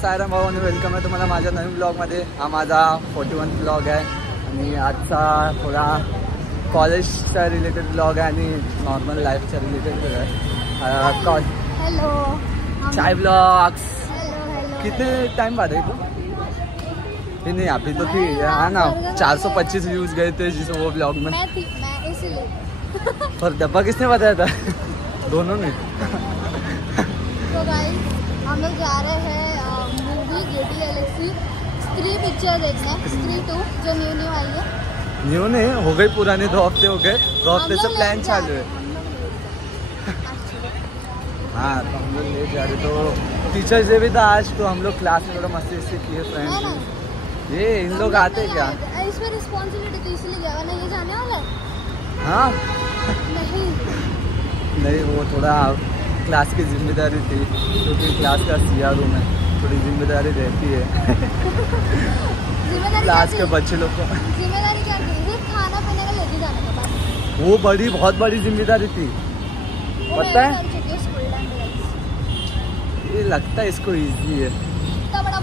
सायराम भाऊ आणि वेलकम आहे तुम्हाला माझ्या नवीन ब्लॉगमध्ये. हा माझा 41 ब्लॉग आहे आणि आजचा थोडा कॉलेजचा रिलेटेड ब्लॉग आहे आणि नॉर्मल लाईफच्या रिलेटेड आहे. हेलो चाय ब्लॉग्स. कितने टाइम बाद है तो नहीं अभी तो थी हाँ ना 425 व्यूज गए थे जिस वो ब्लॉग में. मैं इसलिए पर डब्बा किसने बताया था? दोनों ने. तो गाइस हम लोग जा रहे हैं मूवी गेटी गैलेक्सी स्त्री पिक्चर देखने. स्त्री 2 जो न्यू आई है. न्यू नहीं हो गई, पुराने 2 हफ्ते हो गए. 2 हफ्ते से प्लान चालू है. हाँ तो हम लोग ले जा रहे. तो टीचर्स डे भी था आज, तो हम लोग क्लास में थोड़ा मस्ती किए फ्रेंड्स. ये इन लोग आते क्या? इसमें रिस्पॉन्सिबिलिटी तो इसलिए गया ना, ये जाने वाला है. हाँ नहीं वो थोड़ा क्लास की जिम्मेदारी थी क्योंकि क्लास का सीआर रूम है, थोड़ी जिम्मेदारी रहती है. क्लास के बच्चे लोग को जिम्मेदारी क्या थी? सिर्फ खाना पीने का लेके जाने का बात. वो बहुत बड़ी जिम्मेदारी थी, पता है. ये लगता है इसको इजी है. इतना बड़ा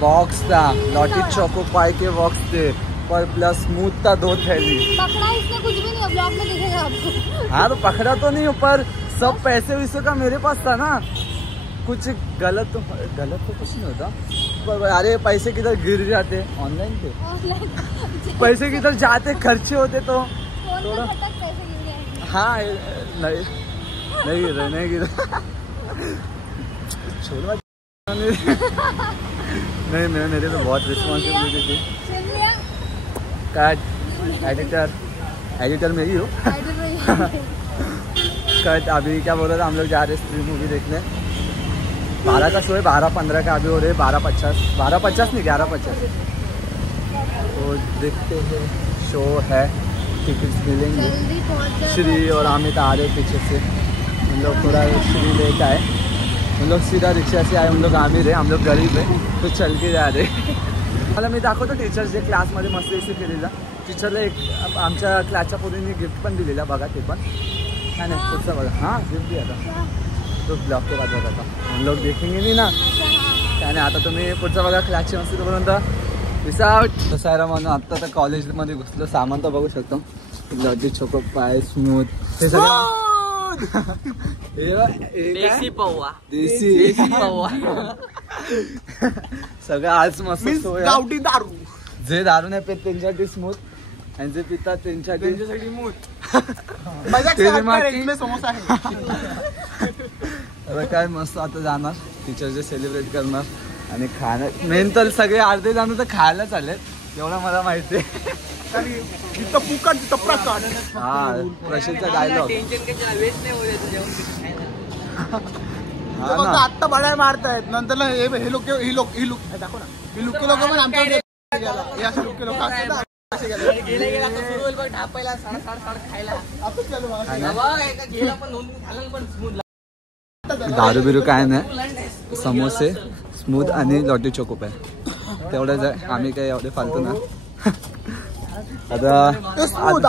बॉक्स था लॉटी चोको पाई के बॉक्स थे पर प्लस स्मूथ था 2 थैली. पकड़ा इसने कुछ भी नहीं, ब्लॉग में दिखेगा आपको. हाँ तो पकड़ा तो नहीं, पर सब पैसे वैसे का मेरे पास था ना. कुछ गलत तो कुछ नहीं होता पर अरे पैसे किधर गिर जाते ऑनलाइन पे. पैसे किधर जाते खर्चे होते तो थोड़ा. हाँ नहीं गिर छोड़. नहीं मेरे तो बहुत रिस्पॉन्सिबिलिटी थी. कट एडिटर में ही हो. कट अभी क्या बोल रहा था, हम लोग जा रहे स्त्री मूवी देखने. 12 का शो है, 12:15 का अभी हो रहे 12:50 नहीं 11:50. तो देखते हैं शो है, टिकट्स मिलेंगे. श्री और अमित आ रहे पीछे से. हम लोग थोड़ा श्री लेके आए. हम लोग सीधा रिक्शा से आए. हम लोग आ भी रहे, हम लोग गरीब है तो चल के जा रहे. मला मी दाखवतो टीचर्स डे क्लासमध्ये मस्त केलेला. टीचरला एक आमच्या क्लासच्या पोरींनी गिफ्ट पण दिलेला बघा. ते पण नाही पुढचा बघा. हाँ गिफ्ट दिया था तो ब्लॉग के बाद बघा था. हम लोग देखेंगे नहीं ना त्याने. आता तुम्ही पुढचा बघा क्लासची मस्ती तोपर्यंत विसाउट. तसं आहे म्हणून आत्ता तर कॉलेजमध्ये घुसलो. सामान तर बघू शकतो. लॉटी चोको पाय स्मूथ हे सगळं. देसी पौवा सगळं आज मस्त गावठी दारू. जे दारू नाही पेत त्यांच्यासाठी स्मूथ आणि जे पितात त्यांच्यासाठी मूत. समोसा आहे. आता काय मस्त आता जाणार टीचर्स डे सेलिब्रेट करणार आणि खाणं. मेन तर सगळे अर्धे जण तर खायला चाललेत एवढं मला माहिती आहे. जिथं फुकट तिथं प्रकार. हा प्रशिलचा डायलॉग. आत्ता बडाय मारतायत नंतर हे लोक दाखव ना. ही लुक लोक पण आमच्या दारू बिरू काय नाही. समोसे स्मूथ आणि लॉटी चोको पाय तेवढंच आहे. आम्ही काय एवढे फालतू ना. आता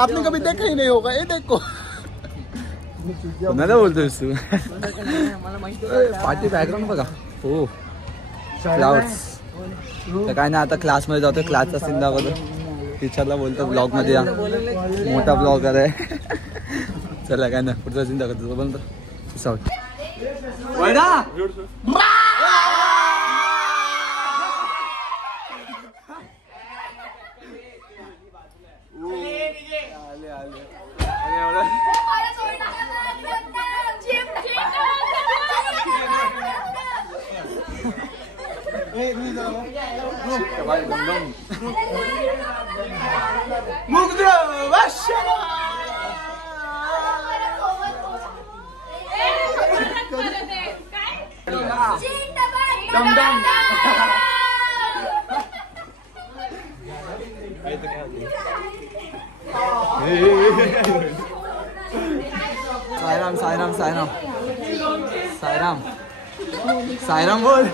आपने कभी देखा ही नहीं होगा. ये देखो कोणाला बोलतोयस तू? पार्टी बॅकग्राऊंड बघा. हो क्लाउड्स. तर काय नाही आता क्लासमध्ये जातो. क्लासचा सीन दाखवतो. टीचरला बोलतो ब्लॉग मध्ये या, मोठा ब्लॉगर आहे. चला काय नाही पुढचा सीन दाखवतो तोपर्यंत. सायराम बोल.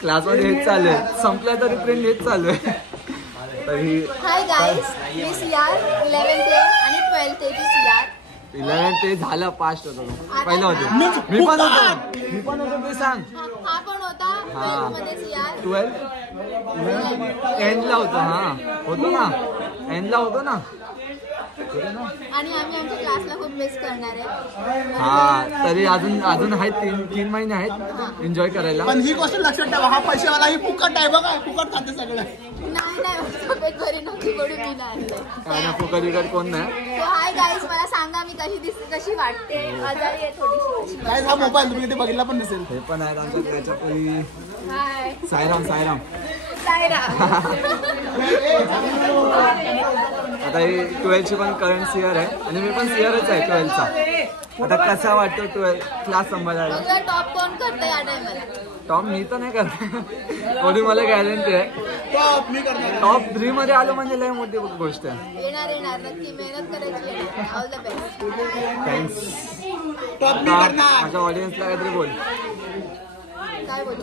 क्लासमध्ये हेच चालू आहे. संपला तरी ट्रेंड हेच चालू आहे. हाय गाइस, मी सीआर 11th आणि 12th ची सीआर. 11 ते झालं पास्ट होतो पहिलं होते मी पण होतो ते सांग हा पण होता 12th मध्ये CR 12 एंडला होतो होतो ना आणि आम्ही आमच्या क्लासला खूप मिस करणार आहे. तरी अजून आहेत 3 महिने आहेत एन्जॉय करायला. पण ही गोष्ट लक्षात ठेवा, हा पैसेवाला ही फुकट आहे बघा, फुकट खाते सगळं. नाही तब्येत बरी नव्हती म्हणून मी नाही काय ना फुकट विकट कोण नाही. सो हाय गाईज, मला सांगा मी कशी दिसते, कशी वाटते. आजारी आहे थोडीशी. काय हा मोबाईल तुम्ही ते बघितला पण नसेल. हे पण आहेत आमच्या त्याच्या परी. हाय सायराम आता ही 12th पण करंट सीयर आहे आणि मी पण सीयरच आहे 12th. आता कसा वाटतो 12th क्लास सांभाळायला. टॉप कोण करतं या टाइमला? टॉप मी तर नाही करत, थोडी मला गॅरंटी आहे. टॉप 3 मध्ये आलो म्हणजे लय मोठी गोष्ट आहे. येणार नक्की, मेहनत करायची. All the best. थँक्स. माझ्या ऑडियन्सला काहीतरी बोल. काय बोलू?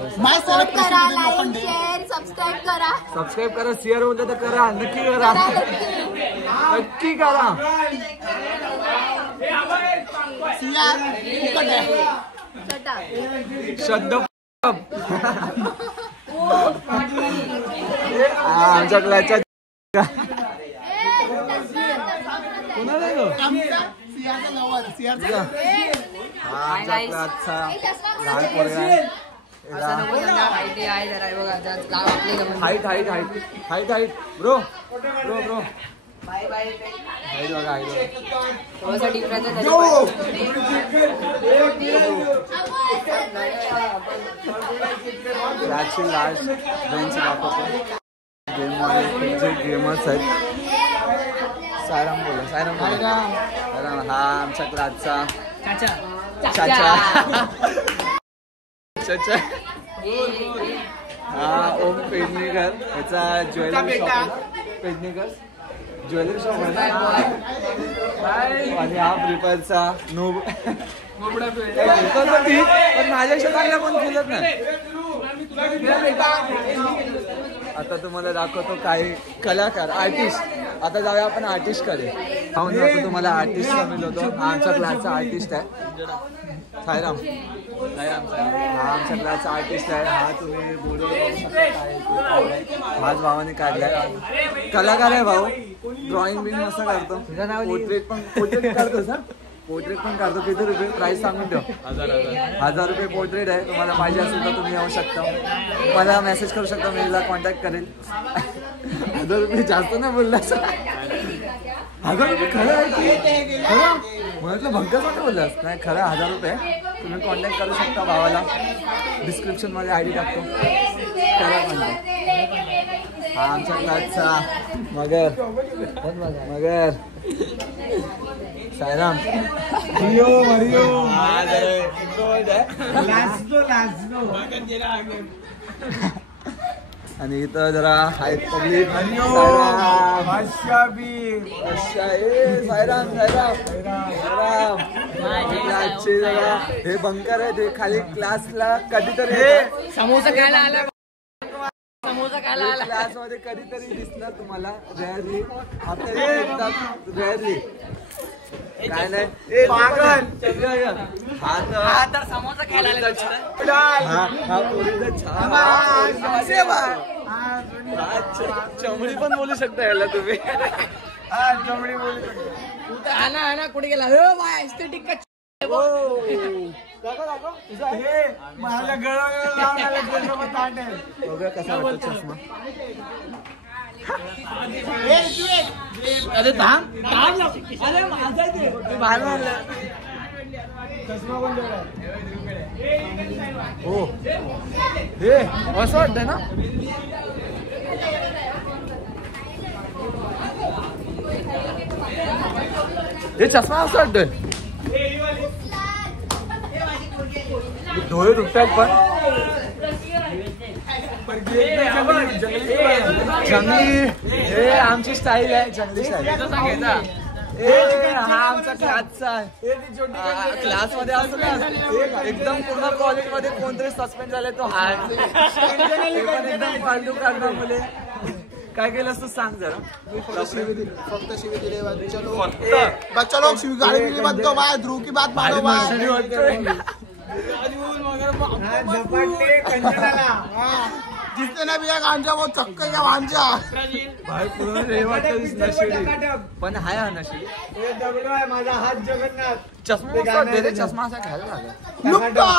सपोर्ट करा, लाईक शेअर सबस्क्राईब करा. शेअर होतं तर करा, नक्की करा. शब्द आमच्या क्लासच्या लहान पोरगा हाईट ब्रो लास्ट बेंच दाखवतो. गेमर्स आहेत. सायराम बोला. हा आमच्या क्लासचा चाचा. हा ओम पेडणेकर, याचा ज्वेलरी शॉप. ज्वेलरी शॉप आहे. आणि हा प्रिपरचा नूब. पण माझ्यापेक्षा चांगला पण खेळत नाही. आता तुम्हाला दाखवतो काही कलाकार, आर्टिस्ट. आता जाऊया आपण आर्टिस्ट कडे. पाहून दाखवतो तुम्हाला आर्टिस्ट मिळवतो. हा आमच्या क्लासचा आर्टिस्ट आहे सायराम. हा आमच्या क्लासचा आर्टिस्ट आहे. हा तुम्ही बोलू माझ्या भावाने काढलाय. कलाकार आहे भाऊ. ड्रॉइंग बिन मस्त काढतो. पोर्ट्रेट पण काढतो सर. पोर्ट्रेट पण काढतो. किती रुपये प्राइस सांगून ठेव. 1000 रुपये पोर्ट्रेट आहे. तुम्हाला पाहिजे असेल तर तुम्ही येऊ शकता. मला मेसेज करू शकता, मी तिला कॉन्टॅक्ट करेल. 1000 रुपये जास्त नाही बोलला सर. 1000 रुपये खरं आहे. म्हटलं भंकच मध्ये बोललास. नाही खरं 1000 रुपये. तुम्ही कॉन्टॅक्ट करू शकता भावाला. डिस्क्रिप्शन मध्ये ID टाकतो. करा कॉन्टॅक्ट. हा आमच्या क्लासचा मगर सायराम. आणि इथं जरा हाय पब्लिक. सायराम हे बंकर आहे. ते खाली क्लासला कधीतरी समोसा खायला आला. क्लास मध्ये कधीतरी दिसणार तुम्हाला. रेअरली रेअरली काय नाही. हा तर समोसा खायला आला. चमडी पण बोलू शकता याला तुम्ही. चमडी बोलू शकता. हा कुठे गेला? एस्थेटिक माझ्या गळा कसा वाटतो चष्मा? अरे थांब. हो हे असं वाटतंय ना. हे चष्मा असं वाटतोय. डोळे दुखतात पण. जंगली हे आमची स्टाईल आहे. जंगली स्टाईल. हा आमचा क्लासचा आहे. क्लास मध्ये असतो ना एकदम पूर्ण कॉलेजमध्ये कोणतरी सस्पेंड झाले तो हा एकदम फालतू काढणार मुले. काय केलं तू सांग जरा. फक्त शिवी दिले चलो फक्त बच्चा लोग शिवी गाड़ी भी नहीं मत दो भाई ध्रुव की बात मानो मस्ती भाई होतोय. हाँ, जिसने ना पिया गांजा वो चक्कर का भांजा भाई पूर्ण रे वाटतं नशिडी. पण हाय हा नशिडी. माझा हात जगन्नाथ चष्मा दे रे, चष्मा असा घालायला लागला. लुक्का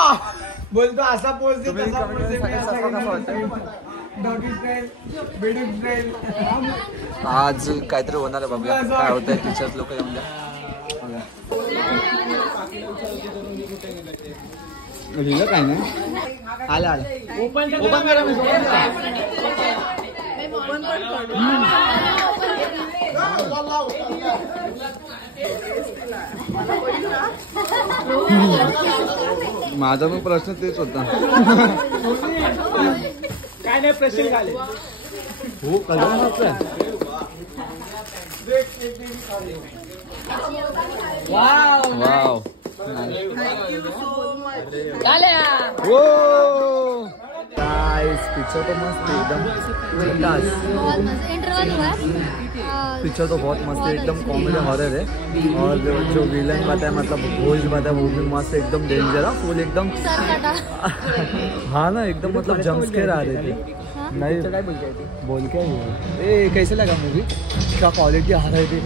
बोलतो असा पोच दे तुम्ही तसा comment पोच दे मध्ये मी सांगा असा चष्मा कसा घेईन. वाटतं. डॉगी स्टाईल बेडी स्टाईल आज काहीतरी होणार आहे बघा काय होतंय. टीचर्स लोक येऊन द्या. लिहिलं काय नाही. आलं आलं ओपन करा. मी माझा पण प्रश्न तेच होता. काय नाही प्रश्न खाले हो कलर वाव पिक्चर तो मस्त है एकदम. बहुत मस्त इंटरवल हुआ है। पिक्चर तो बहुत मस्त है एकदम. कॉमेडी हॉरर है और जो विलन बताया मतलब घोष बताया वो भी मस्त एकदम डेंजर है फुल एकदम. सर कटा हाँ ना एकदम मतलब जंपस्केयर आ रहे थे. नहीं बोल क्या ही ए कैसे लगा मूवी. क्या क्वालिटी आ रही थी.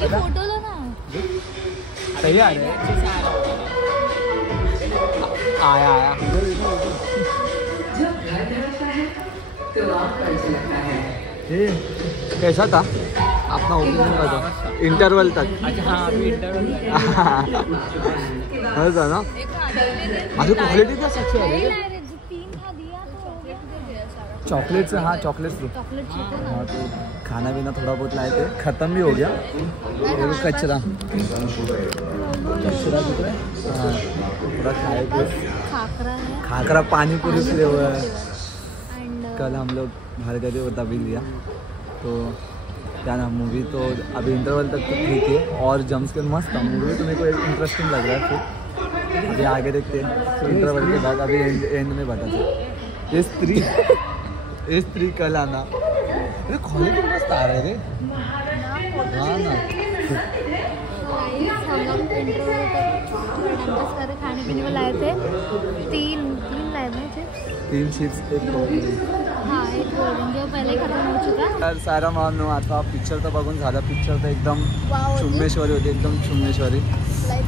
फोटो लो ना. सही आ रहे आया ये कैसा था अपना ओपिनियन बता. इंटरवल तक था ना. अरे क्वालिटी क्या सच्ची आ रही है. चॉकलेट्स हाँ चॉकलेट्स दो. चॉकलेट चाहिए ना. हाँ तो खाना पीना थोड़ा बहुत लाए थे खत्म भी हो गया. ये भी कचरा दिख रहा है. हाँ थोड़ा खाए थे. खाकरा है खाकरा पानी पूरी फ्लेवर है. एंड कल हम लोग बाहर गए थे वो तभी लिया. तो क्या नाम मूवी तो अभी इंटरवल तक तो ठीक है और जम्स के मस्त था मूवी. तो मेरे को इंटरेस्टिंग लग रहा है. फिर अभी आगे देखते हैं इंटरवल के बाद. अभी एंड में बता सकते. ये स्त्री कल आना. अरे क्वालिटी मस्त आ रहा है रे. हाँ ना हम लोग इंटरवल तक टाइम पास कर रहे खाने पीने को लाए थे. तीन लाए थे चिप्स. 3 चिप्स एक कोल्ड. हाँ एक कोल्ड ड्रिंक जो पहले ही खत्म हो चुका. तर सारा मानू आता पिक्चर तर बघून झाला. पिक्चर तर एकदम वाव. चुम्मेश्वरी होती एकदम चुम्मेश्वरी.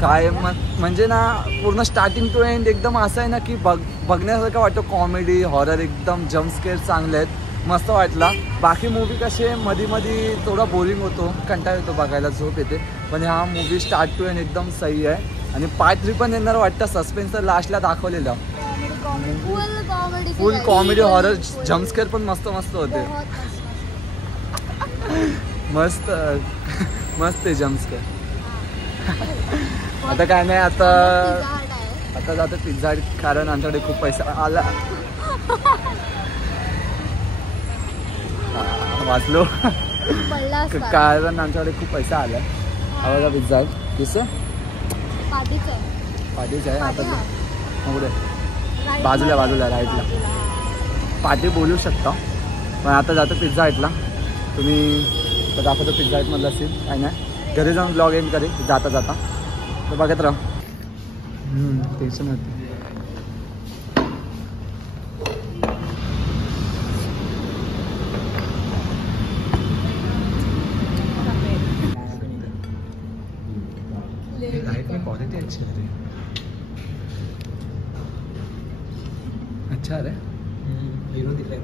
काय म्हणजे ना पूर्ण स्टार्टिंग टू एंड एकदम असं आहे ना की बघण्यासारखं वाटतं. कॉमेडी हॉरर एकदम जम्पस्केअर चांगले आहेत. मस्त वाटला. बाकी मूवी कसे मध्ये मध्ये थोडा बोरिंग होतो कंटाळा येतो बघायला झोप येते. पण हा मूवी स्टार्ट टू एंड एकदम सही आहे. आणि पार्ट 3 पण येणार वाटतं. सस्पेन्स तर लास्टला दाखवलेलं. फुल कॉमेडी हॉरर जम्पस्केअर पण मस्त मस्त होते. मस्त मस्त आहे जम्पस्केअर. आता काय नाही आता जातो पिझ्झा कारण आमच्याकडे खूप पैसा आला. वाचलो कारण आमच्याकडे खूप पैसा आला. हा बघा पिझ्झा किसं पाठीच आहे. आता पुढे बाजूला राईटला पाठी बोलू शकता. पण आता जातो पिझ्झा हाटला. तुम्ही तर दाखवतो पिझ्झा हाटमधला असेल काय नाही. घरी जाऊन ब्लॉग एंड करेल जाता तर बघत राहा. टेन्शन होते. लाइट में क्वालिटी अच्छी है. अच्छा है हीरो दिख रहा है.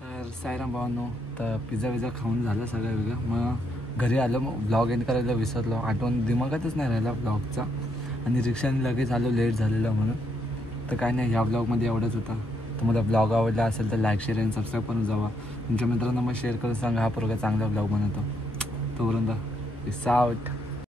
तर सायराम भावांनो तर पिझ्झा खाऊन झालं सगळं वेगळं. मग घरी आलो. मग ब्लॉग एंड करायला विसरलो. आठवण दिमागातच नाही राहिला ब्लॉगचा. आणि रिक्षाने लगेच आलो लेट झालेलं म्हणून. तर काय नाही ह्या ब्लॉगमध्ये एवढंच होतं. तुम्हाला ब्लॉग आवडला असेल तर लाईक शेअर आणि सबस्क्राईब करून जावा. तुमच्या मित्रांना मग शेअर करून सांगा हा पोरगा चांगला ब्लॉग बनवतो. तोपर्यंत पीस आउट.